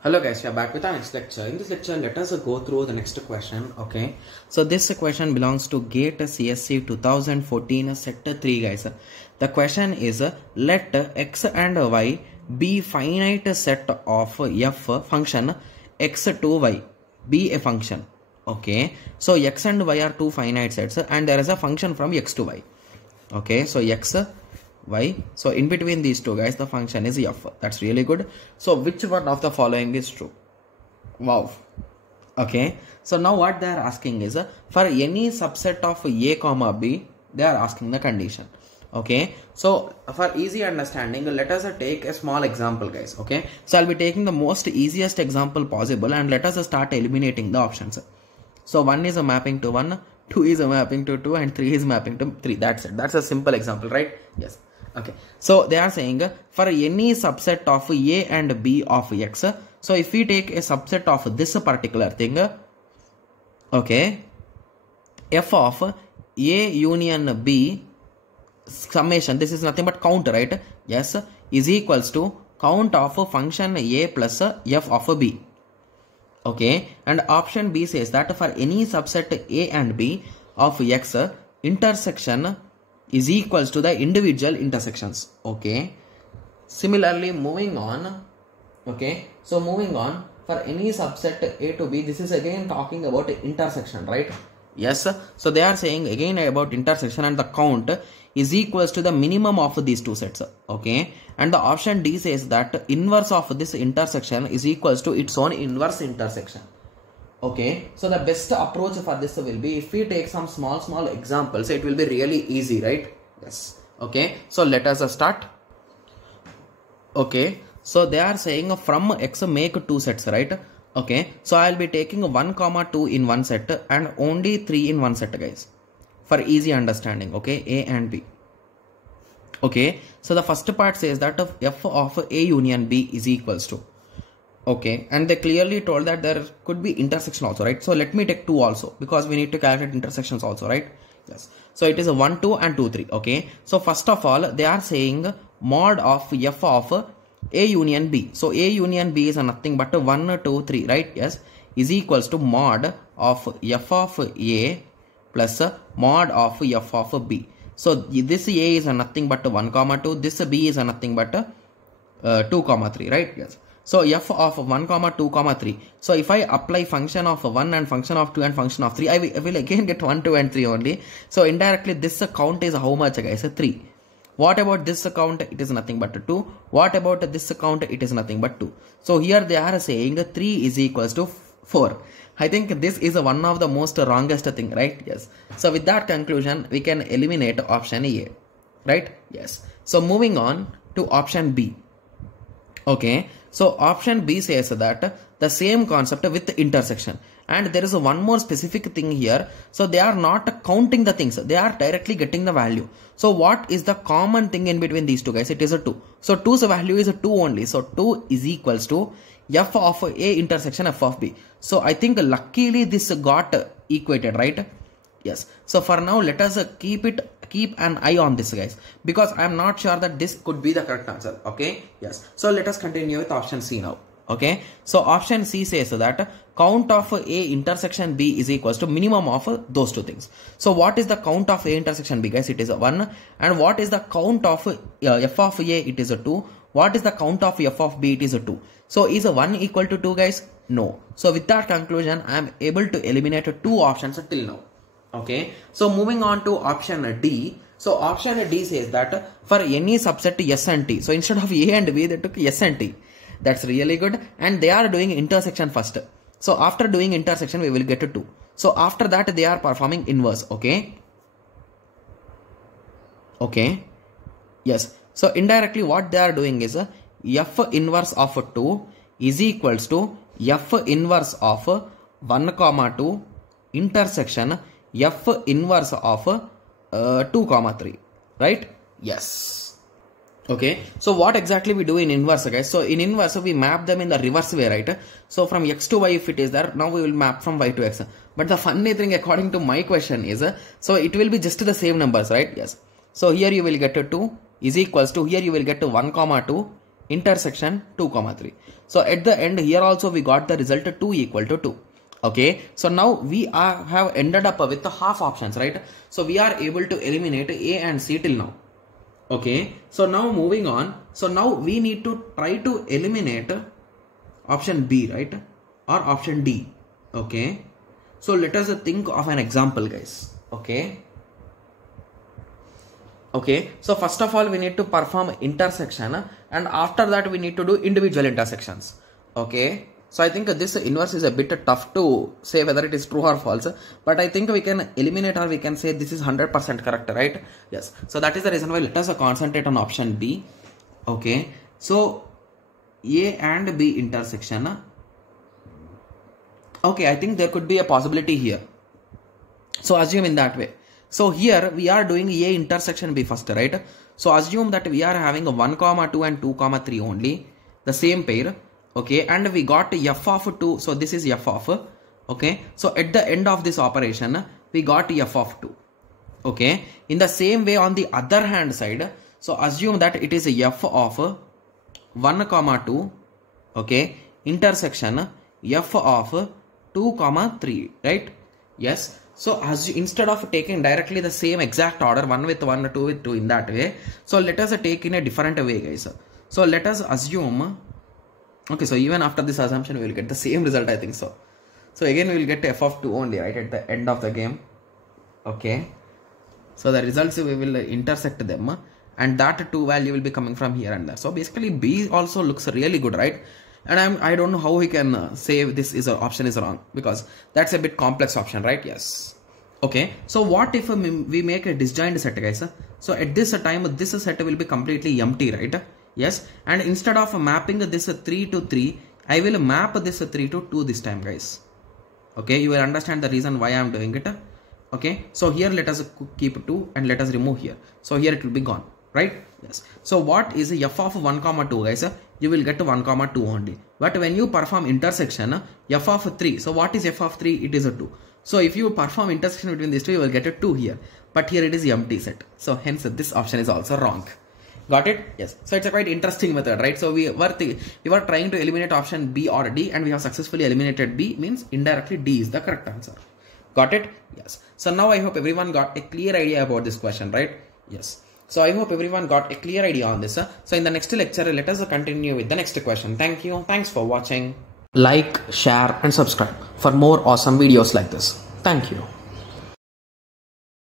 Hello guys, we are back with our next lecture. In this lecture, let us go through the next question. Okay, so this question belongs to GATE CSC 2014 set 3 guys. The question is, let x and y be finite set of f function x to y be a function. Okay, so x and y are two finite sets and there is a function from x to y. Okay, so x y, so in between these two guys the function is f. That's really good. So which one of the following is true? Wow. Okay, so now what they are asking is, for any subset of a comma b, they are asking the condition. Okay, so for easy understanding, let us take a small example guys. Okay, so I'll be taking the most easiest example possible and let us start eliminating the options. So 1 is a mapping to 1, 2 is a mapping to 2 and 3 is mapping to 3. That's it. That's a simple example, right? Yes. Okay, so they are saying for any subset of a and b of x, so if we take a subset of this particular thing, okay, f of a union b summation, this is nothing but count, right? Yes, is equals to count of a function a plus f of a b. Okay, and option B says that for any subset a and b of x, intersection is equals to the individual intersections. Okay, similarly moving on. Okay, so moving on, for any subset a to b, this is again talking about intersection, right? Yes, so they are saying again about intersection and the count is equals to the minimum of these two sets. Okay, and the option D says that inverse of this intersection is equals to its own inverse intersection. Okay, so the best approach for this will be, if we take some small examples, it will be really easy, right? Yes. Okay, so let us start. Okay, so they are saying from x make two sets, right? Okay, so I'll be taking 1, 2 in one set and only 3 in one set guys, for easy understanding. Okay, a and b. Okay, so the first part says that f of a union b is equals to, okay, and they clearly told that there could be intersection also, right? So let me take 2 also, because we need to calculate intersections also, right? Yes, so it is a 1 2 and 2 3. Okay, so first of all they are saying mod of f of a union b. So a union b is nothing but 1 2 3, right? Yes, is equals to mod of f of a plus mod of f of b. So this a is nothing but 1, 2, this b is nothing but 2, 3, right? Yes, so f of 1, 2, 3. So if I apply function of 1 and function of 2 and function of 3, I will again get 1 2 and 3 only. So indirectly this count is how much guys? 3. What about this count? It is nothing but 2. What about this count? It is nothing but 2. So here they are saying 3 is equals to 4. I think this is one of the most wrongest thing, right? Yes. So with that conclusion, we can eliminate option A, right? Yes. So moving on to option B. Okay, so option B says that the same concept with intersection, and there is one more specific thing here. So they are not counting the things, they are directly getting the value. So what is the common thing in between these two guys? It is a 2. So 2's value is a 2 only. So 2 is equals to f of a intersection f of b. So I think luckily this got equated, right? Yes. So for now let us keep an eye on this guys, because I am not sure that this could be the correct answer. Okay, yes, so let us continue with option C now. Okay, so option C says that count of a intersection b is equals to minimum of those two things. So what is the count of a intersection b guys? It is a 1. And what is the count of f of a? It is a 2. What is the count of f of b? It is a 2. So is a 1 equal to 2 guys? No. So with that conclusion, I am able to eliminate 2 options till now. Okay, so moving on to option D. So option D says that for any subset S and T, so instead of A and B they took S and T. That's really good. And they are doing intersection first. So after doing intersection we will get to 2. So after that they are performing inverse. Okay, okay, yes. So indirectly what they are doing is f inverse of 2 is equals to f inverse of 1, 2 intersection f inverse of 2, 3, right? Yes. Okay, so what exactly we do in inverse guys? So in inverse we map them in the reverse way, right? So from x to y, if it is there, now we will map from y to x. But the funny thing according to my question is, so it will be just the same numbers, right? Yes. So here you will get to 2 is equals to, here you will get to 1, 2 intersection 2 comma 3. So at the end here also we got the result 2 equal to 2. Okay, so now we have ended up with the half options, right? So we are able to eliminate A and C till now. Okay, so now moving on. So now we need to try to eliminate option B, right? Or option D. Okay, so let us think of an example, guys. Okay. Okay, so first of all we need to perform intersection, and after that we need to do individual intersections. Okay, so I think this inverse is a bit tough to say whether it is true or false, but I think we can eliminate, or we can say this is 100% correct, right? Yes, so that is the reason why let us concentrate on option B. Okay, so A and B intersection. Okay, I think there could be a possibility here, so assume in that way. So here we are doing A intersection B first, right? So assume that we are having a 1 comma 2 and 2 comma 3 only, the same pair. Okay, and we got f of 2, so this is f of, okay, so at the end of this operation we got f of 2. Okay, in the same way on the other hand side, so assume that it is f of 1 comma 2, okay, intersection f of 2 comma 3, right? Yes. So as instead of taking directly the same exact order, 1 with 1, 2 with 2 in that way, so let us take in a different way, guys. So let us assume, okay, so even after this assumption we will get the same result, I think so. So again we will get f of 2 only, right, at the end of the game. Okay, so the results we will intersect them, and that 2 value will be coming from here and there. So basically B also looks really good, right? And I don't know how we can say this is a option is wrong, because that's a bit complex option, right? Yes. Okay, so what if we make a disjoint set, guys? So at this time this set will be completely empty, right? Yes, and instead of mapping this 3 to 3, I will map this 3 to 2 this time, guys. Okay, you will understand the reason why I am doing it. Okay, so here let us keep 2 and let us remove here. So here it will be gone, right? Yes. So what is f of 1 comma 2, guys? You will get 1 comma 2 only. But when you perform intersection, f of 3. So what is f of 3? It is a 2. So if you perform intersection between these two, you will get a 2 here. But here it is empty set. So hence this option is also wrong. Got it? Yes. So it's a quite interesting method, right? So we were trying to eliminate option B or D, and we have successfully eliminated B, means indirectly D is the correct answer. Got it? Yes. So now I hope everyone got a clear idea about this question, right? Yes. So I hope everyone got a clear idea on this. So in the next lecture, let us continue with the next question. Thank you. Thanks for watching. Like, share and subscribe for more awesome videos like this. Thank you.